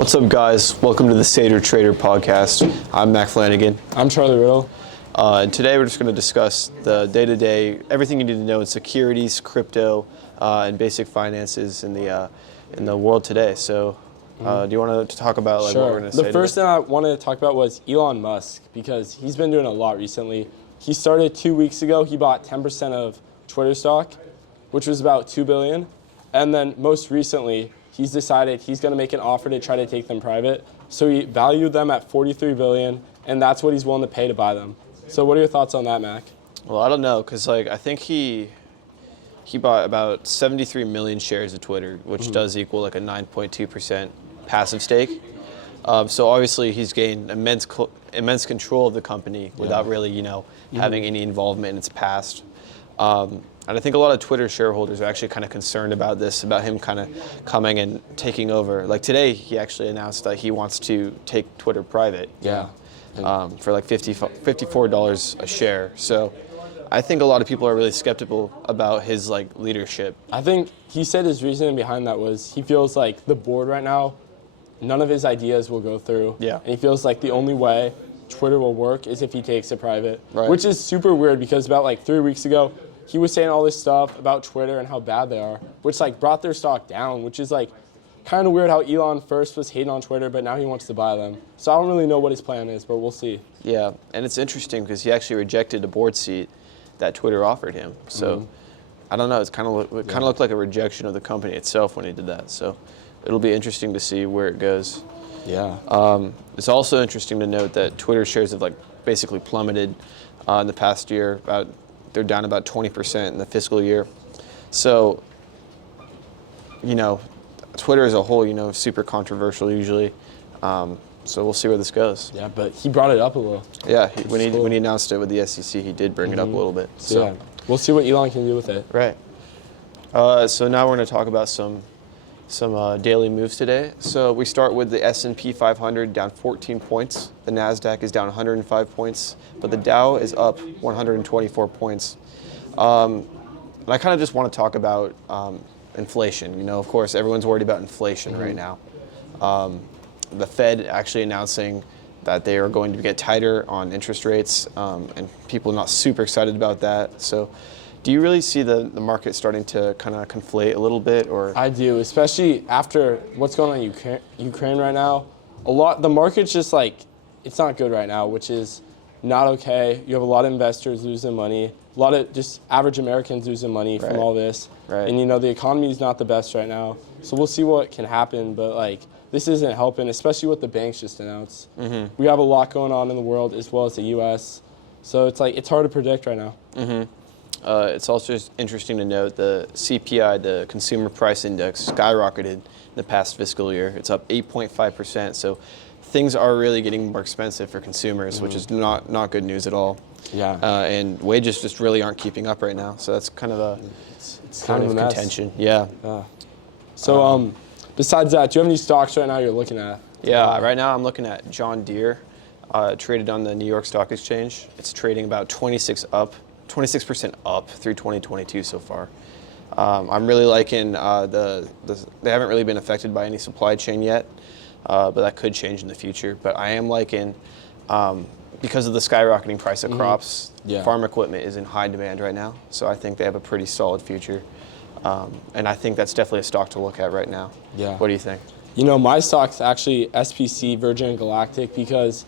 What's up, guys? Welcome to the Satyr Trader podcast. I'm Mac Flanagan. I'm Charlie Riddle. And today we're just going to discuss the day-to-day, everything you need to know in securities, crypto, and basic finances in the world today. So, do you want to talk about what we're going to say? The first thing I wanted to talk about was Elon Musk, because he's been doing a lot recently. He started 2 weeks ago. He bought 10% of Twitter stock, which was about $2 billion. And then most recently, he's decided he's going to make an offer to try to take them private. So he valued them at $43 billion, and that's what he's willing to pay to buy them. So what are your thoughts on that, Mac? Well, I don't know, because I think he bought about 73 million shares of Twitter, which does equal like a 9.2% passive stake. So obviously he's gained immense control of the company without really, having any involvement in its past. And I think a lot of Twitter shareholders are actually kind of concerned about this, about him kind of coming and taking over. Like today, he actually announced that he wants to take Twitter private. Yeah. For like $54 a share. So I think a lot of people are really skeptical about his leadership. I think he said his reasoning behind that was he feels like the board right now, none of his ideas will go through. Yeah. And he feels like the only way Twitter will work is if he takes it private. Right. Which is super weird because about 3 weeks ago, he was saying all this stuff about Twitter and how bad they are, which brought their stock down, which is kind of weird how Elon first was hating on Twitter, but now he wants to buy them. So I don't really know what his plan is, but we'll see. Yeah, and it's interesting because he actually rejected a board seat that Twitter offered him. So I don't know, it kind of looked like a rejection of the company itself when he did that. So it'll be interesting to see where it goes. Yeah. It's also interesting to note that Twitter shares have basically plummeted in the past year. They're down about 20% in the fiscal year. So, Twitter as a whole, super controversial usually. So we'll see where this goes. Yeah, but he brought it up a little. Yeah, when he announced it with the SEC, he did bring it up a little bit. So yeah, we'll see what Elon can do with it. Right. So now we're going to talk about some daily moves today. So we start with the S&P 500 down 14 points. The NASDAQ is down 105 points, but the Dow is up 124 points. And I kind of just want to talk about inflation. Of course, everyone's worried about inflation right now. The Fed actually announcing that they are going to get tighter on interest rates, and people are not super excited about that. So do you really see the market starting to kind of conflate a little bit? Or I do, especially after what's going on in Ukraine right now. The market's just it's not good right now, which is not okay. You have a lot of investors losing money, a lot of just average Americans losing money from all this. Right. And the economy is not the best right now. So we'll see what can happen, but this isn't helping, especially what the banks just announced. We have a lot going on in the world as well as the US. So it's hard to predict right now. It's also just interesting to note the CPI, the Consumer Price Index, skyrocketed in the past fiscal year. It's up 8.5%. So things are really getting more expensive for consumers, which is not good news at all. Yeah. And wages just really aren't keeping up right now. So that's kind of it's kind of a mess. Contention. Yeah. So besides that, do you have any stocks right now you're looking at? Yeah. Right now I'm looking at John Deere, traded on the New York Stock Exchange. It's trading about 26% up through 2022 so far. I'm really liking they haven't really been affected by any supply chain yet, but that could change in the future. But I am liking, because of the skyrocketing price of crops, farm equipment is in high demand right now. So I think they have a pretty solid future. And I think that's definitely a stock to look at right now. Yeah. What do you think? My stock's actually SPC, Virgin Galactic, because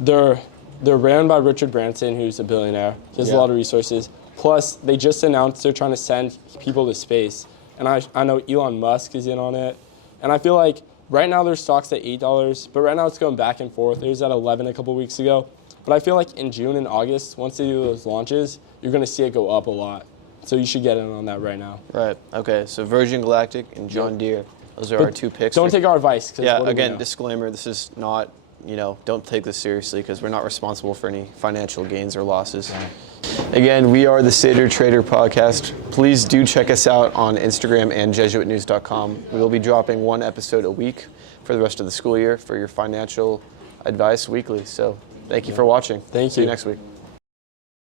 they're ran by Richard Branson, who's a billionaire. He has a lot of resources. Plus, they just announced they're trying to send people to space. And I know Elon Musk is in on it. And I feel like right now their stock's at $8, but right now it's going back and forth. It was at 11 a couple weeks ago. But I feel like in June and August, once they do those launches, you're going to see it go up a lot. So you should get in on that right now. Right. Okay. So Virgin Galactic and John Deere. Those are our two picks. Don't take our advice. Yeah, again, disclaimer, this is not, don't take this seriously because we're not responsible for any financial gains or losses. Right. Again, we are the Satyr Trader podcast. Please do check us out on Instagram and JesuitNews.com. We will be dropping one episode a week for the rest of the school year for your financial advice weekly. So thank you for watching. Thank you. See you next week.